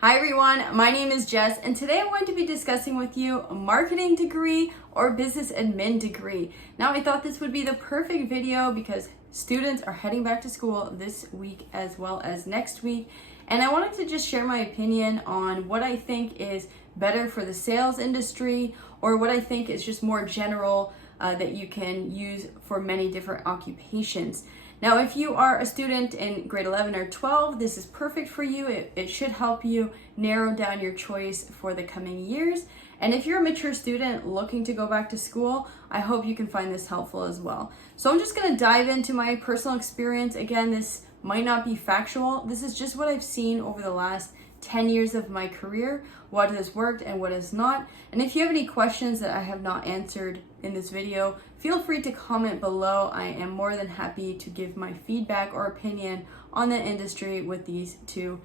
Hi everyone, my name is Jess and today I'm going to be discussing with you a marketing degree or business admin degree. Now I thought this would be the perfect video because students are heading back to school this week as well as next week, and I wanted to just share my opinion on what I think is better for the sales industry or what I think is just more general that you can use for many different occupations. Now, if you are a student in grade 11 or 12, this is perfect for you. It should help you narrow down your choice for the coming years. And if you're a mature student looking to go back to school, I hope you can find this helpful as well. So I'm just gonna dive into my personal experience. Again, this might not be factual. This is just what I've seen over the last 10 years of my career, what has worked and what has not. And if you have any questions that I have not answered in this video, feel free to comment below. I am more than happy to give my feedback or opinion on the industry with these two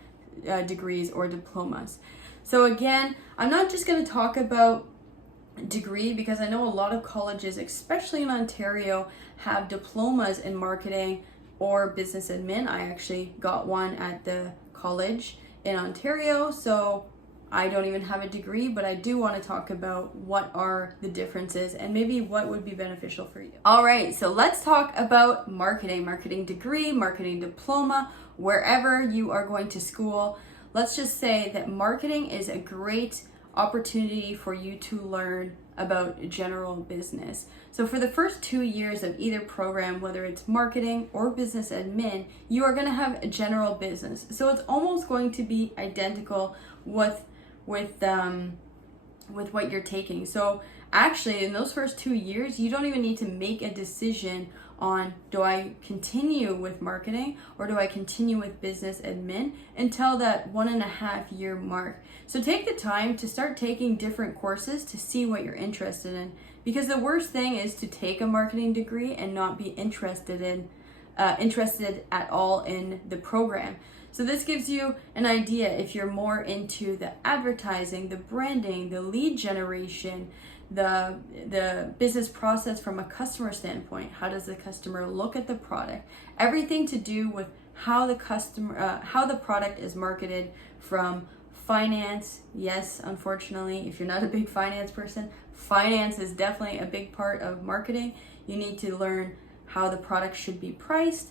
degrees or diplomas. So again, I'm not just going to talk about degree because I know a lot of colleges, especially in Ontario, have diplomas in marketing or business admin. I actually got one at the college in Ontario, so I don't even have a degree, but I do want to talk about what are the differences and maybe what would be beneficial for you. All right, so let's talk about marketing degree, marketing diploma, wherever you are going to school. Let's just say that marketing is a great opportunity for you to learn about general business. So for the first 2 years of either program, whether it's marketing or business admin, you are going to have a general business. So it's almost going to be identical with what you're taking. So actually in those first 2 years, you don't even need to make a decision on, do I continue with marketing or do I continue with business admin, until that 1.5 year mark. So take the time to start taking different courses to see what you're interested in, because the worst thing is to take a marketing degree and not be interested at all in the program. So this gives you an idea if you're more into the advertising, the branding, the lead generation, the business process from a customer standpoint. How does the customer look at the product? Everything to do with how the product is marketed, from finance. Yes, unfortunately, if you're not a big finance person, finance is definitely a big part of marketing. You need to learn how the product should be priced.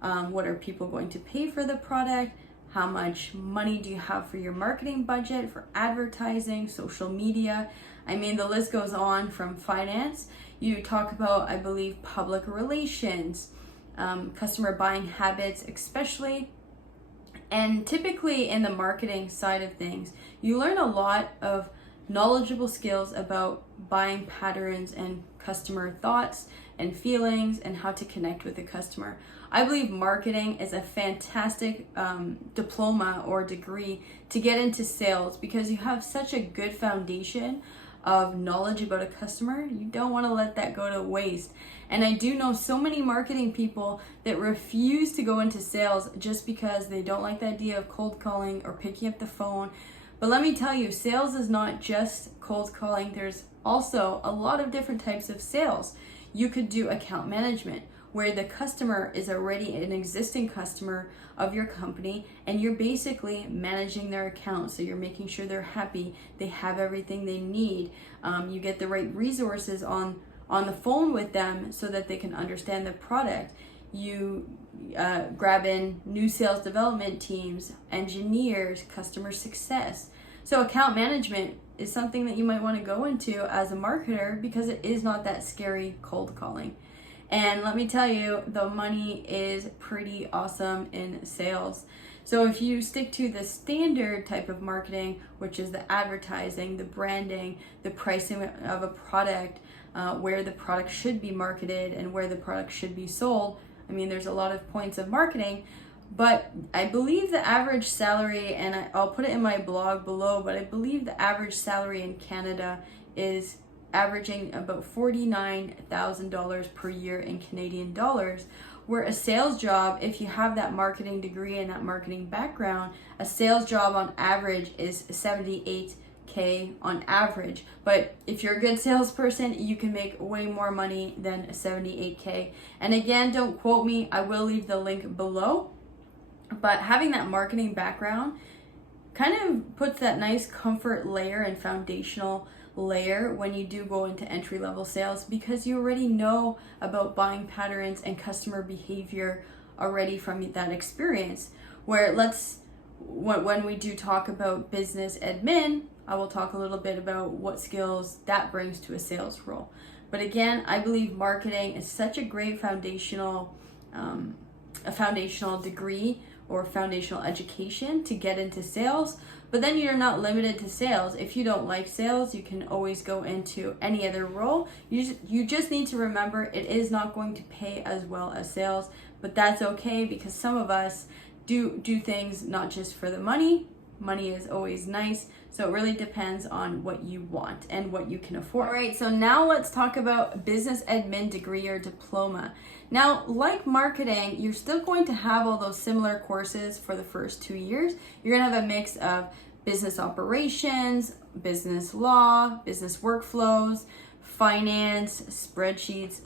What are people going to pay for the product? How much money do you have for your marketing budget, for advertising, social media? I mean, the list goes on. From finance, you talk about, I believe, public relations, customer buying habits, especially. And typically in the marketing side of things, you learn a lot of knowledgeable skills about buying patterns and customer thoughts and feelings and how to connect with the customer. I believe marketing is a fantastic diploma or degree to get into sales, because you have such a good foundation of knowledge about a customer. You don't want to let that go to waste. And I do know so many marketing people that refuse to go into sales just because they don't like the idea of cold calling or picking up the phone. But let me tell you, sales is not just cold calling. There's also a lot of different types of sales. You could do account management, where the customer is already an existing customer of your company and you're basically managing their account. So you're making sure they're happy, they have everything they need. You get the right resources on the phone with them so that they can understand the product. You grab in new sales development teams, engineers, customer success. So account management is something that you might want to go into as a marketer, because it is not that scary cold calling. And let me tell you, the money is pretty awesome in sales. So if you stick to the standard type of marketing, which is the advertising, the branding, the pricing of a product, where the product should be marketed and where the product should be sold. I mean, there's a lot of points of marketing, but I believe the average salary, and I'll put it in my blog below, but I believe the average salary in Canada is averaging about $49,000 per year in Canadian dollars, where a sales job, if you have that marketing degree and that marketing background, a sales job on average is $78K on average. But if you're a good salesperson, you can make way more money than $78K. And again, don't quote me, I will leave the link below. But having that marketing background kind of puts that nice comfort layer and foundational layer when you do go into entry level sales, because you already know about buying patterns and customer behavior already from that experience. Where when we do talk about business admin, I will talk a little bit about what skills that brings to a sales role. But again, I believe marketing is such a great foundational degree or foundational education to get into sales. But then you're not limited to sales. If you don't like sales, you can always go into any other role. You just need to remember it is not going to pay as well as sales, but that's okay, because some of us do things not just for the money. Money is always nice, so it really depends on what you want and what you can afford. All right, so now let's talk about business admin degree or diploma. Now, like marketing, you're still going to have all those similar courses for the first 2 years. You're gonna have a mix of business operations, business law, business workflows, finance, spreadsheets,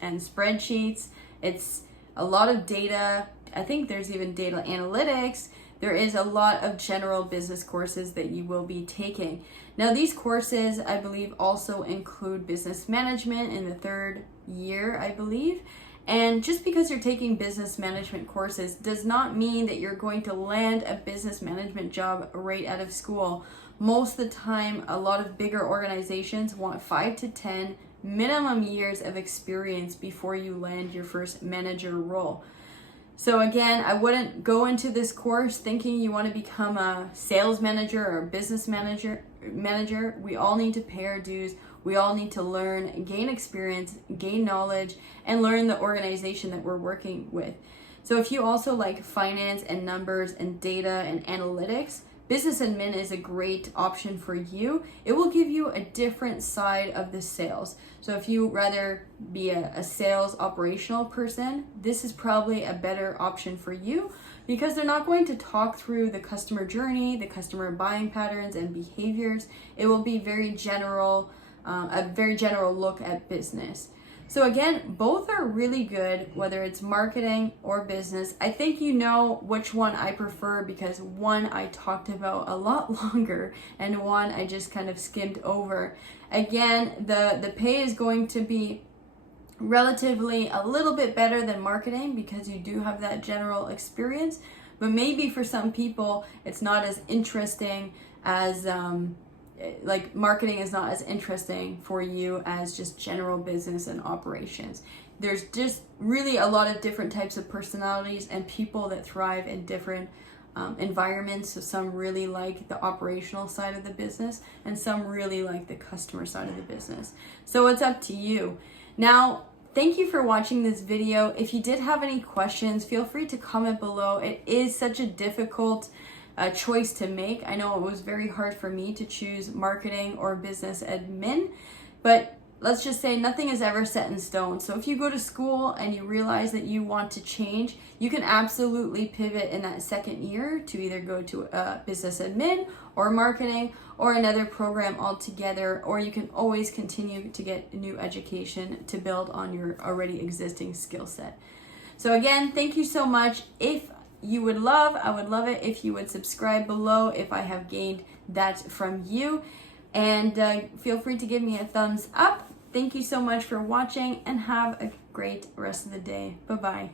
and spreadsheets. It's a lot of data. I think there's even data analytics. There is a lot of general business courses that you will be taking. Now, these courses, I believe, also include business management in the 3rd year, I believe. And just because you're taking business management courses does not mean that you're going to land a business management job right out of school. Most of the time, a lot of bigger organizations want 5 to 10 minimum years of experience before you land your first manager role. So again, I wouldn't go into this course thinking you want to become a sales manager or a business manager. We all need to pay our dues. We all need to learn, gain experience, gain knowledge, and learn the organization that we're working with. So if you also like finance and numbers and data and analytics, business admin is a great option for you. It will give you a different side of the sales. So if you rather be a sales operational person, this is probably a better option for you, because they're not going to talk through the customer journey, the customer buying patterns and behaviors. It will be very general, a very general look at business. So again, both are really good, whether it's marketing or business. I think you know which one I prefer, because one I talked about a lot longer and one I just kind of skimmed over. Again, the pay is going to be relatively a little bit better than marketing, because you do have that general experience, but maybe for some people it's not as interesting as like marketing is not as interesting for you as just general business and operations. There's just really a lot of different types of personalities and people that thrive in different environments. So some really like the operational side of the business, and some really like the customer side of the business. So it's up to you. Now, thank you for watching this video. If you did have any questions, feel free to comment below. It is such a difficult choice to make. I know it was very hard for me to choose marketing or business admin, but let's just say nothing is ever set in stone. So if you go to school and you realize that you want to change, you can absolutely pivot in that 2nd year to either go to business admin or marketing or another program altogether, or you can always continue to get new education to build on your already existing skill set. So again, thank you so much. I would love it if you would subscribe below if I have gained that from you, and feel free to give me a thumbs up. Thank you so much for watching, and have a great rest of the day. Bye-bye.